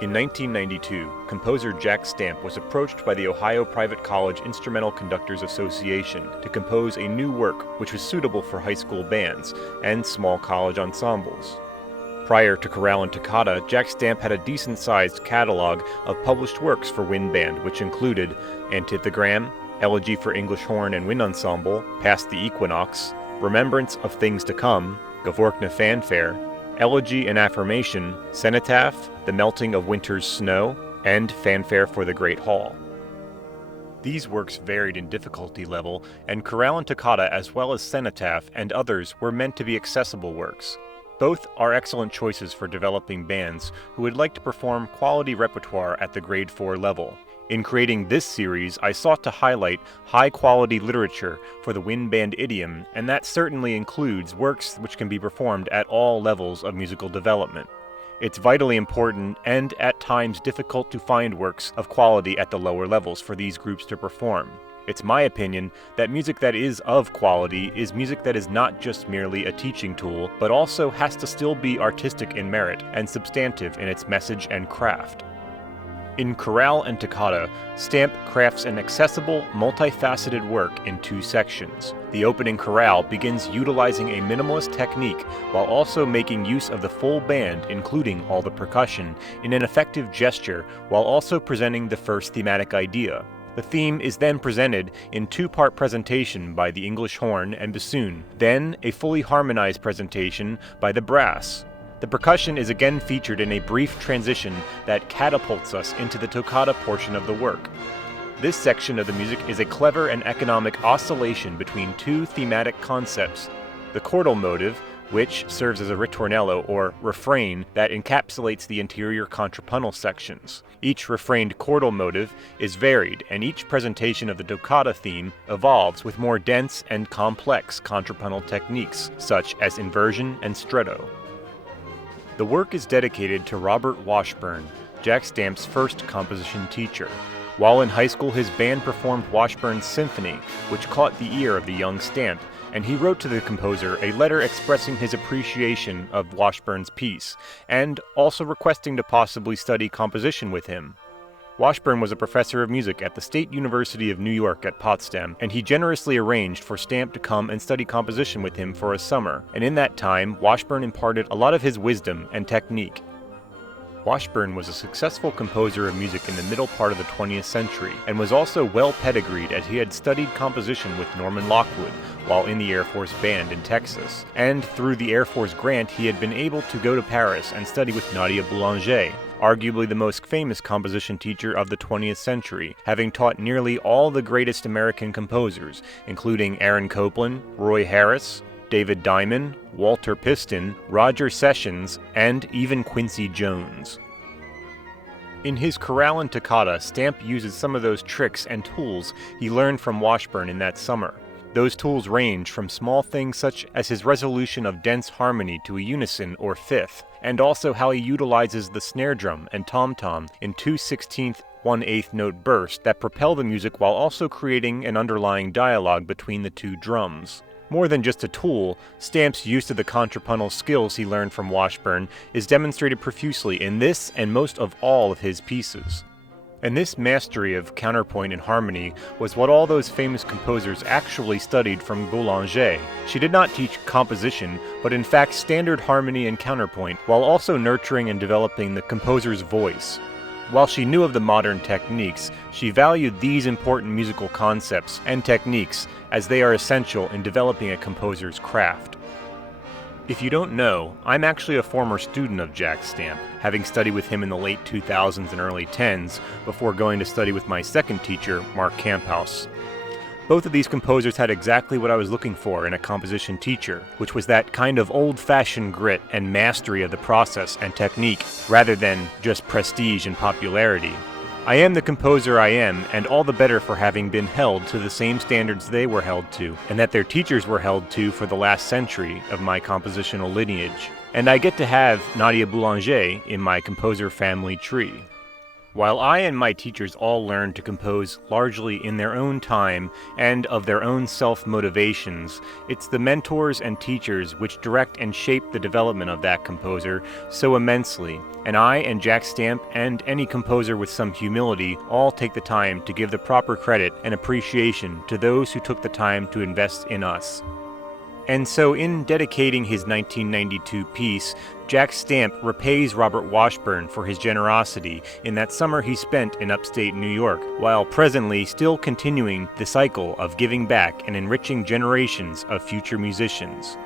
In 1992, composer Jack Stamp was approached by the Ohio Private College Instrumental Conductors Association to compose a new work which was suitable for high school bands and small college ensembles. Prior to Chorale and Toccata, Jack Stamp had a decent-sized catalog of published works for wind band, which included Antithogram, Elegy for English Horn and Wind Ensemble, Past the Equinox, Remembrance of Things to Come, Gevorkene Fanfare, Elegy and Affirmation, Cenotaph, The Melting of Winter's Snow, and Fanfare for the Great Hall. These works varied in difficulty level, and Chorale and Toccata as well as Cenotaph and others were meant to be accessible works. Both are excellent choices for developing bands who would like to perform quality repertoire at the grade 4 level. In creating this series, I sought to highlight high-quality literature for the wind band idiom, and that certainly includes works which can be performed at all levels of musical development. It's vitally important and at times difficult to find works of quality at the lower levels for these groups to perform. It's my opinion that music that is of quality is music that is not just merely a teaching tool, but also has to still be artistic in merit and substantive in its message and craft. In Chorale and Toccata, Stamp crafts an accessible, multifaceted work in 2 sections. The opening chorale begins utilizing a minimalist technique while also making use of the full band, including all the percussion, in an effective gesture while also presenting the first thematic idea. The theme is then presented in 2-part presentation by the English horn and bassoon, then a fully harmonized presentation by the brass. The percussion is again featured in a brief transition that catapults us into the toccata portion of the work. This section of the music is a clever and economic oscillation between 2 thematic concepts: the chordal motive, which serves as a ritornello or refrain that encapsulates the interior contrapuntal sections. Each refrained chordal motive is varied, and each presentation of the toccata theme evolves with more dense and complex contrapuntal techniques, such as inversion and stretto. The work is dedicated to Robert Washburn, Jack Stamp's first composition teacher. While in high school, his band performed Washburn's symphony, which caught the ear of the young Stamp, and he wrote to the composer a letter expressing his appreciation of Washburn's piece, and also requesting to possibly study composition with him. Washburn was a professor of music at the State University of New York at Potsdam, and he generously arranged for Stamp to come and study composition with him for a summer, and in that time, Washburn imparted a lot of his wisdom and technique. Washburn was a successful composer of music in the middle part of the 20th century, and was also well pedigreed as he had studied composition with Norman Lockwood while in the Air Force Band in Texas, and through the Air Force grant he had been able to go to Paris and study with Nadia Boulanger, arguably the most famous composition teacher of the 20th century, having taught nearly all the greatest American composers, including Aaron Copland, Roy Harris, David Diamond, Walter Piston, Roger Sessions, and even Quincy Jones. In his Chorale and Toccata, Stamp uses some of those tricks and tools he learned from Washburn in that summer. Those tools range from small things such as his resolution of dense harmony to a unison or fifth, and also how he utilizes the snare drum and tom-tom in 2/16 1/8 note bursts that propel the music while also creating an underlying dialogue between the 2 drums. More than just a tool, Stamp's use of the contrapuntal skills he learned from Washburn is demonstrated profusely in this and most of all of his pieces. And this mastery of counterpoint and harmony was what all those famous composers actually studied from Boulanger. She did not teach composition, but in fact standard harmony and counterpoint, while also nurturing and developing the composer's voice. While she knew of the modern techniques, she valued these important musical concepts and techniques as they are essential in developing a composer's craft. If you don't know, I'm actually a former student of Jack Stamp, having studied with him in the late 2000s and early 10s before going to study with my second teacher, Mark Camphouse. Both of these composers had exactly what I was looking for in a composition teacher, which was that kind of old-fashioned grit and mastery of the process and technique, rather than just prestige and popularity. I am the composer I am, and all the better for having been held to the same standards they were held to, and that their teachers were held to for the last century of my compositional lineage. And I get to have Nadia Boulanger in my composer family tree. While I and my teachers all learned to compose largely in their own time and of their own self-motivations, it's the mentors and teachers which direct and shape the development of that composer so immensely, and I and Jack Stamp and any composer with some humility all take the time to give the proper credit and appreciation to those who took the time to invest in us. And so in dedicating his 1992 piece, Jack Stamp repays Robert Washburn for his generosity in that summer he spent in upstate New York, while presently still continuing the cycle of giving back and enriching generations of future musicians.